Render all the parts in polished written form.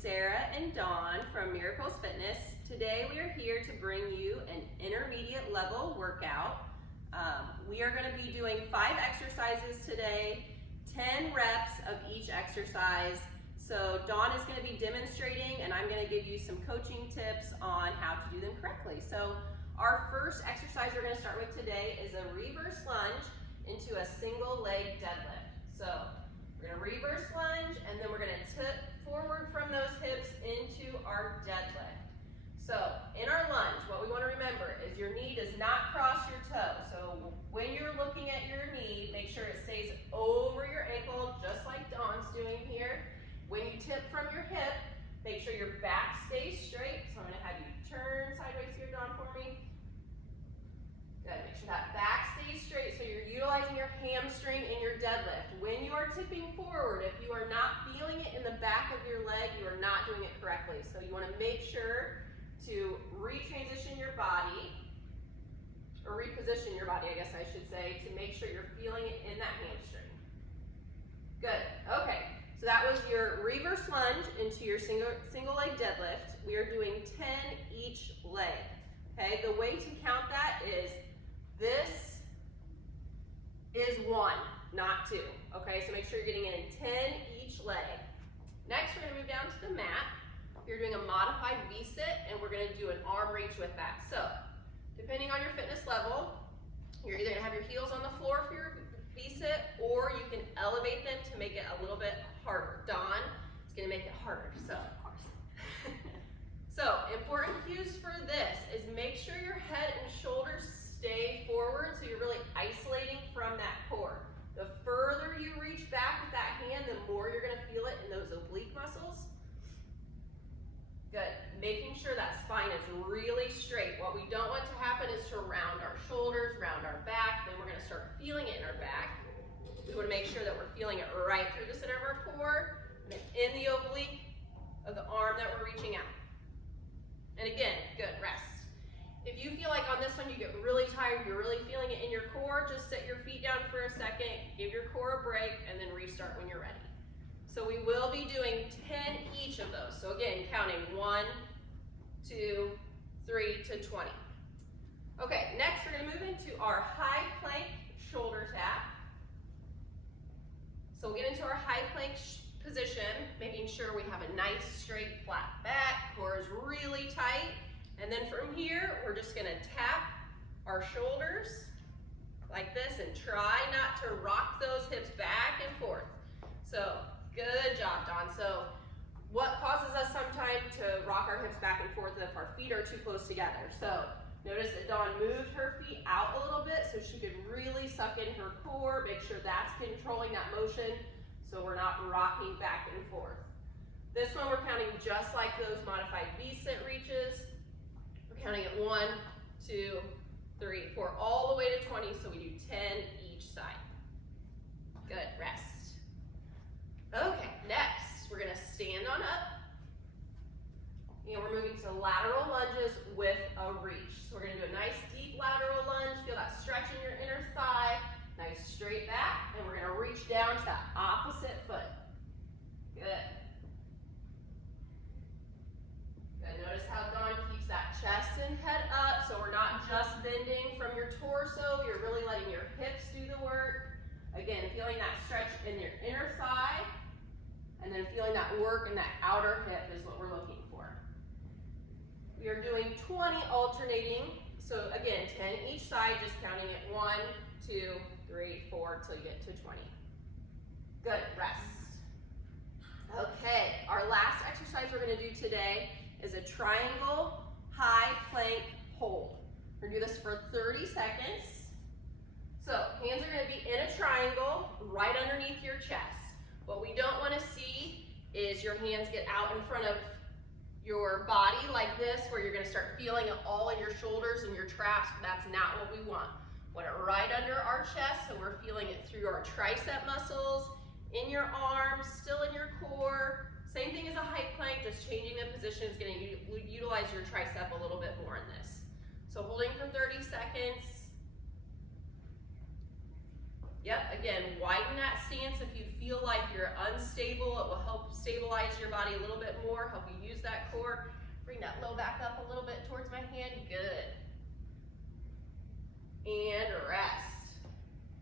Sarah and Dawn from Miracles Fitness. Today we are here to bring you an intermediate level workout. We are going to be doing 5 exercises today, 10 reps of each exercise. So Dawn is going to be demonstrating and I'm going to give you some coaching tips on how to do them correctly. So our first exercise we're going to start with today is a reverse lunge into a single leg deadlift. So we're going to reverse lunge and then we're going to tip forward from those hips into our deadlift. So in our lunge, what we want to remember is your knee does not cross your toe. So when you're looking at your knee, make sure it stays over your ankle, just like Dawn's doing here. When you tip from your hip, make sure your back stays straight. So I'm going to have you turn sideways here, Dawn, for me. Good. Make sure that back stays straight so you're utilizing your hamstring in your deadlift. When you are tipping forward, if you are not feeling it in the back of your leg, you are not doing it correctly. So you want to make sure to retransition your body, or reposition your body, I guess I should say, to make sure you're feeling it in that hamstring. Good. Okay. So that was your reverse lunge into your single leg deadlift. We are doing 10 each leg. Okay, the way to count that is this is 1, not 2. Okay, so make sure you're getting in 10 each leg. Next, we're going to move down to the mat. You're doing a modified V-sit, and we're going to do an arm reach with that. So, depending on your fitness level, you're either going to have your heels on the floor for your V-sit, or you can elevate them to make it a little bit harder. Dawn is going to make it harder, so of course. So, important cues for this is make sure your head and shoulders stay forward, so you're really isolating from that core. The further you reach back with that hand, the more you're going to feel it in those oblique muscles. Good. Making sure that spine is really straight. What we don't want to happen is to round our shoulders, round our back, then we're going to start feeling it in our back. We want to make sure that we're feeling it right through the center of our core, and then in the oblique of the arm that we're reaching out. And again, good, rest. If you feel like on this one you get really tired, you're really feeling it in your core, just set your feet down for a second, give your core a break, and then restart when you're ready. So we will be doing 10 each of those. So again, counting 1, 2, 3 to 20. Okay, next we're going to move into our high plank shoulder tap. So we'll get into our high plank position, making sure we have a nice straight flat back, core is really tight. And then from here, we're just going to tap our shoulders like this and try not to rock those hips back and forth. So good job, Dawn. So what causes us sometimes to rock our hips back and forth if our feet are too close together? So notice that Dawn moved her feet out a little bit so she could really suck in her core, make sure that's controlling that motion so we're not rocking back and forth. This one we're counting just like those modified V-sit reaches. We're counting at 1, 2, 3, 4, all the way to 20, so we do 10 each side. Good, rest. Okay, next, we're going to stand on up, and we're moving to lateral lunges with a reach. So we're going to do a nice deep lateral lunge, feel that stretch in your inner thigh, nice straight back, and we're going to reach down to that opposite foot. Good. Good, notice how Dawn keeps that chest and head up, so we're not just bending from your torso, you're really letting your hips do the work. Again, feeling that stretch in your inner thigh, and then feeling that work in that outer hip is what we're looking for. We are doing 20 alternating, so again, 10 each side, just counting it 1, 2, 3, 4, till you get to 20. Good, rest. Okay, our last exercise we're going to do today is a triangle high plank hold. We're going to do this for 30 seconds. So, hands are going to be in a triangle right underneath your chest. What we don't want to see is your hands get out in front of your body like this, where you're going to start feeling it all in your shoulders and your traps. That's not what we want. We want it right under our chest, so we're feeling it through our tricep muscles, in your arms, still in your core. Same thing as a high plank, just changing the position is going to utilize your tricep a little bit more in this. So holding for 30 seconds. Yep, again, widen that stance. If you feel like you're unstable, it will help stabilize your body a little bit more, help you use that core. Bring that low back up a little bit towards my hand, good. And rest.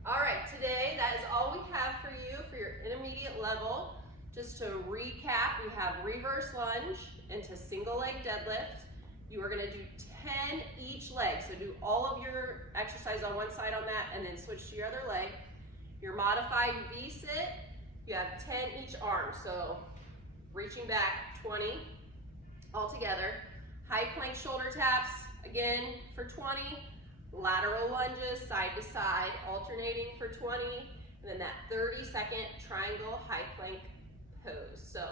All right, today that is all we have for you for your intermediate level. Just to recap, we have reverse lunge into single leg deadlift. You are gonna do 10 each leg. So do all of your exercise on one side on that and then switch to your other leg. Your modified V-sit, you have 10 each arm. So reaching back, 20 all together. High plank shoulder taps, again for 20. Lateral lunges, side to side, alternating for 20. And then that 30-second triangle high plank pose. So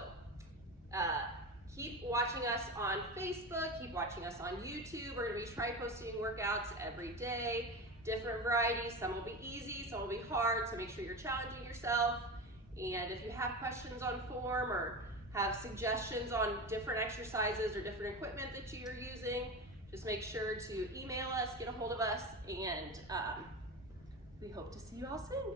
keep watching us on Facebook, keep watching us on YouTube. We're gonna be try posting workouts every day, different varieties. Some will be easy, some will be hard, so make sure you're challenging yourself. And if you have questions on form or have suggestions on different exercises or different equipment that you're using, just make sure to email us, get a hold of us, and we hope to see you all soon.